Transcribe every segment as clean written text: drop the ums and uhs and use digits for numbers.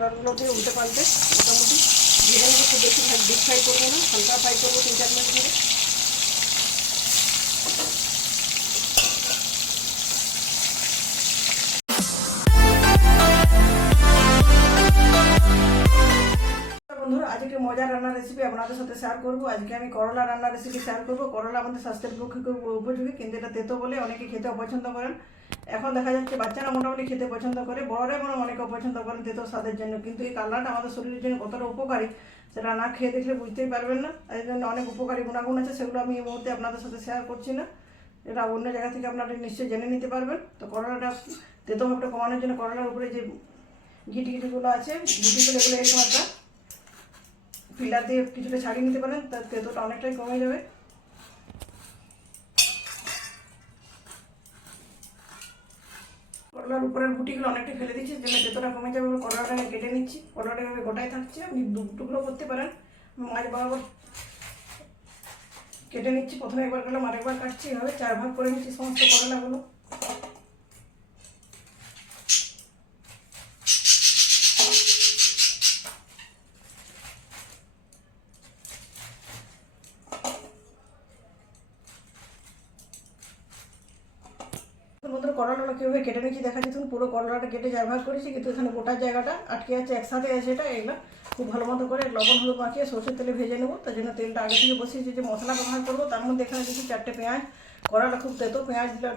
কড়াগুলো দিয়ে উল্টে পাল্টে মোটামুটি ভেজে নিতে, খুব বেশি ডিপ ফ্রাই করবো না, হালকা ফ্রাই করবো 3-4 মিনিট ধরে। বন্ধুরা, আজকে মজার রান্নার রেসিপি আপনাদের সাথে শেয়ার করবো। আজকে আমি করলা রান্নার রেসিপি শেয়ার করবো। করলা আমাদের স্বাস্থ্যের পক্ষে খুব উপযোগী, কিন্তু এটা তেতো বলে অনেকে খেতে অপছন্দ করেন। এখন দেখা যাচ্ছে বাচ্চারা মোটামুটি খেতে পছন্দ করে, বড়রা এবং অনেকে অপছন্দ করেন তেতো স্বাদের জন্য। কিন্তু এই করলাটা আমাদের শরীরের জন্য কতটা উপকারী সেটা না খেয়ে দেখলে বুঝতেই পারবেন না। এই জন্য অনেক উপকারী গুণাগুণ আছে, সেগুলো আমি এই মুহূর্তে আপনাদের সাথে শেয়ার করছি না। এটা অন্য জায়গা থেকে আপনারা নিশ্চয়ই জেনে নিতে পারবেন। তো করলাটা তেতো ভাবটা কমানোর জন্য করলার উপরে যে গিটিগুলো আছে, গিটিগুলো এগুলো এরকম একটা পিলার দিয়ে কিছুটা ছাড়িয়ে নিতে পারেন, তার তেতোটা অনেকটাই কমে যাবে। করলার উপরের গুটিগুলো অনেকটাই ফেলে দিচ্ছি, যেন তেতোটা কমে যাবে। করলাটাকে কেটে নিচ্ছি, করলাটা এভাবে গোটাই থাকছে, আপনি দু টুকরো করতে পারেন। মাছ বরাবর কেটে নিচ্ছি, প্রথমে একবার করলাম আরেকবার কাটছি, এভাবে 4 ভাগ করে নিচ্ছি সমস্ত করলাগুলো। বন্ধুরা, করলাটা কীভাবে কেটে নিচ্ছি দেখা যাচ্ছে। পুরো করলাটা কেটে 4 ভাগ করেছি, কিন্তু এখানে গোটা জায়গাটা আটকে আছে, একসাথে আছে। এগুলো খুব ভালো মতো করে লবণ হলুদ মাখিয়ে সরষের তেলে ভেজে নেবো। তার জন্য তেলটা আগে থেকে বসিয়েছি। যে মশলা ব্যবহার করবো তার মধ্যে এখানে দিচ্ছি 4টে পেঁয়াজ। করলাটা খুব তেতো,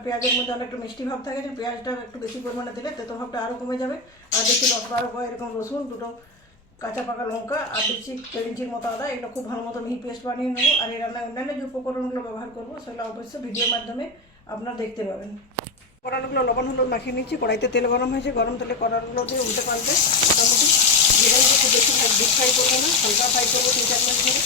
পেঁয়াজের মধ্যে অনেক একটু মিষ্টি ভাব থাকে, যে পেঁয়াজটা একটু বেশি পরিমাণে দিলে তেতো ভাবটা আরও কমে যাবে। আর দিচ্ছি 10-12 কোয়া এরকম রসুন, 2টো কাঁচা পাকা লঙ্কা, আর দিচ্ছি 1 ইঞ্চির মতো আদা। এগুলো খুব ভালো মতো মিহি পেস্ট বানিয়ে নেবো। আর এই রান্নায় অন্যান্য যে উপকরণগুলো ব্যবহার করবো সেগুলো অবশ্যই ভিডিওর মাধ্যমে আপনারা দেখতে পাবেন। করলাগুলো লবণ হলুদ মাখিয়ে নিচ্ছি। কড়াইতে তেল গরম হয়েছে, গরম তেলে করলাগুলো দিয়ে উল্টে পাল্টে মোটামুটি ভেজে নিতে, খুব বেশি ডিপ ফ্রাই করবো না, হালকা ফ্রাই করবো 3-4 মিনিট ধরে।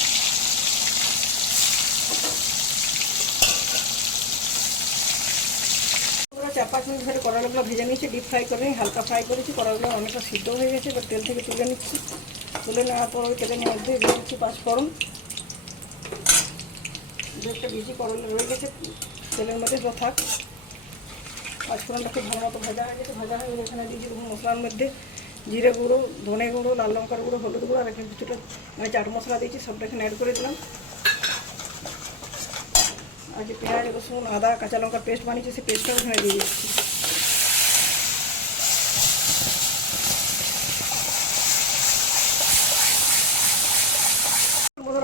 4-5 মিনিট ধরে করলাগুলো ভেজে নিয়েছি, ডিপ ফ্রাই করে হালকা ফ্রাই করেছি। করলাগুলো অনেকটা সিদ্ধ হয়ে গেছে, এবার তেল থেকে তুলে নিচ্ছি। তুলে নেওয়ার পর ওই তেলের মধ্যে দিয়ে দিচ্ছি 5 ফোড়ন। একটা বেশি করলা রয়ে গেছে তেলের মধ্যে, তো থাক। 5 ফোড়নটা খুব ভালো মতো ভাজা হয়ে গেছে। ভাজা হয়ে গেলে এখানে দিয়ে দেবো মশলার মধ্যে জিরে গুঁড়ো, ধনে গুঁড়ো, লাল লঙ্কার গুঁড়ো, হলুদ গুঁড়ো, আর এখানে কিছুটা চাট মশলা দিয়েছি, সবটা এখানে অ্যাড করে দিলাম। আর যে পেঁয়াজ রসুন আদা কাঁচা লঙ্কার পেস্ট বানিয়েছি সেই পেস্টটাও এখানে দিয়ে দিচ্ছি।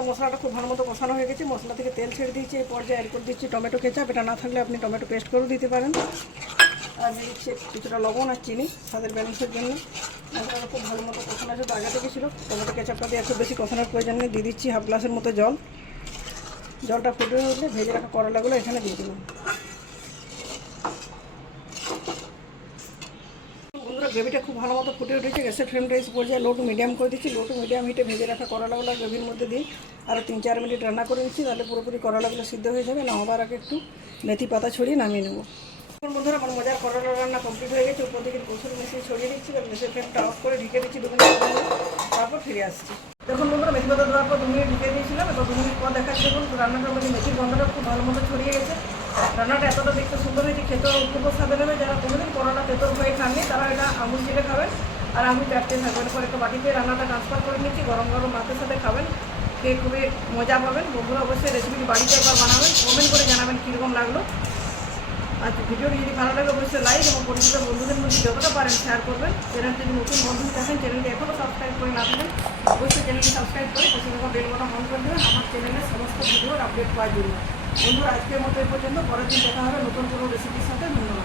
মশলাটা খুব ভালো মতো কষানো হয়ে গেছে, মশলা থেকে তেল ছেড়ে দিয়েছি। এই পর্যায়ে অ্যাড করে দিচ্ছি টমেটো কেচাপ। এটা না থাকলে আপনি টমেটো পেস্ট করেও দিতে পারেন। আর দিচ্ছি কিছুটা লবণ আর চিনি স্বাদের ব্যালেন্সের জন্য। মশলাটা খুব ভালো মতো কষানো আছে, তো আগে থেকে ছিল। টমেটো কেচাপটা দিয়ে খুব বেশি কষানোর প্রয়োজন নেই। দিয়ে দিচ্ছি 1/2 গ্লাসের মতো জল। জলটা ফুটে উঠলে ভেজে রাখা করলাগুলো এখানে দিয়ে দিলাম। বন্ধুরা, গ্রেভিটা খুব ভালো মতো ফুটে উঠেছে। গ্যাসের ফ্লেমটা এই পর্যায়ে লো টু মিডিয়াম করে দিচ্ছি। লো টু মিডিয়াম হিটে ভেজে রাখা করলাগুলো গ্রেভির মধ্যে দিয়ে আরও 3-4 মিনিট রান্না করে দিচ্ছি, তাহলে পুরোপুরি করলাগুলো সিদ্ধ হয়ে যাবে। নামাবার আগে একটু মেথি পাতা ছড়িয়ে নামিয়ে নেবো। বন্ধুরা, আমার মজার করলা রান্না কমপ্লিট হয়ে গেছে। উপর দিকে কসুরি মেথি ছড়িয়ে দিচ্ছি। গ্যাসের ফ্লেমটা অফ করে ঢেকে দিচ্ছি 2 মিনিট, তারপর ফিরে আসছি। দেখুন বন্ধুরা, মেথি পাতা দেওয়ার পর 2 মিনিট ঢেকে দিয়েছিলাম। এবার 2 মিনিট পর দেখাচ্ছি। দেখুন রান্নাটার মধ্যে মেথির গন্ধটা খুব ভালো মতো ছড়িয়ে গেছে। রান্নাটা এতটা দেখতে সুন্দর হয়েছে, খেতেও অপূর্ব স্বাদের হবে। যারা কোনোদিন করলা তেতোর হয়ে খাননি তারা এটা আঙুল চেটে খাবেন, আর আঙুল চাটতে থাকবেন। পরে একটা বাটিতে রান্নাটা ট্রান্সফার করে নিচ্ছি। গরম গরম ভাতের সাথে খাবেন, খেয়ে খুবই মজা পাবেন। বন্ধুরা, অবশ্যই রেসিপিটি বাড়িতে একবার বানাবেন, কমেন্ট করে জানাবেন কীরকম লাগলো। আর ভিডিওটি যদি ভালো লাগে অবশ্যই লাইক এবং পরিচিত বন্ধুদের মধ্যে যতটা পারেন শেয়ার করবেন। চ্যানেলটি যদি নতুন বন্ধু থাকেন, চ্যানেলটি এখনও সাবস্ক্রাইব করে না থাকেন অবশ্যই চ্যানেলটি সাবস্ক্রাইব করে পাশে থাকা বেল বাটন অন করে দেবেন আমার চ্যানেলের সমস্ত ভিডিওর আপডেট পাওয়ার জন্য। বন্ধুরা, আজকের মতো এই পর্যন্ত। পরের দিন দেখা হবে নতুন কোনো রেসিপির সাথে। ধন্যবাদ।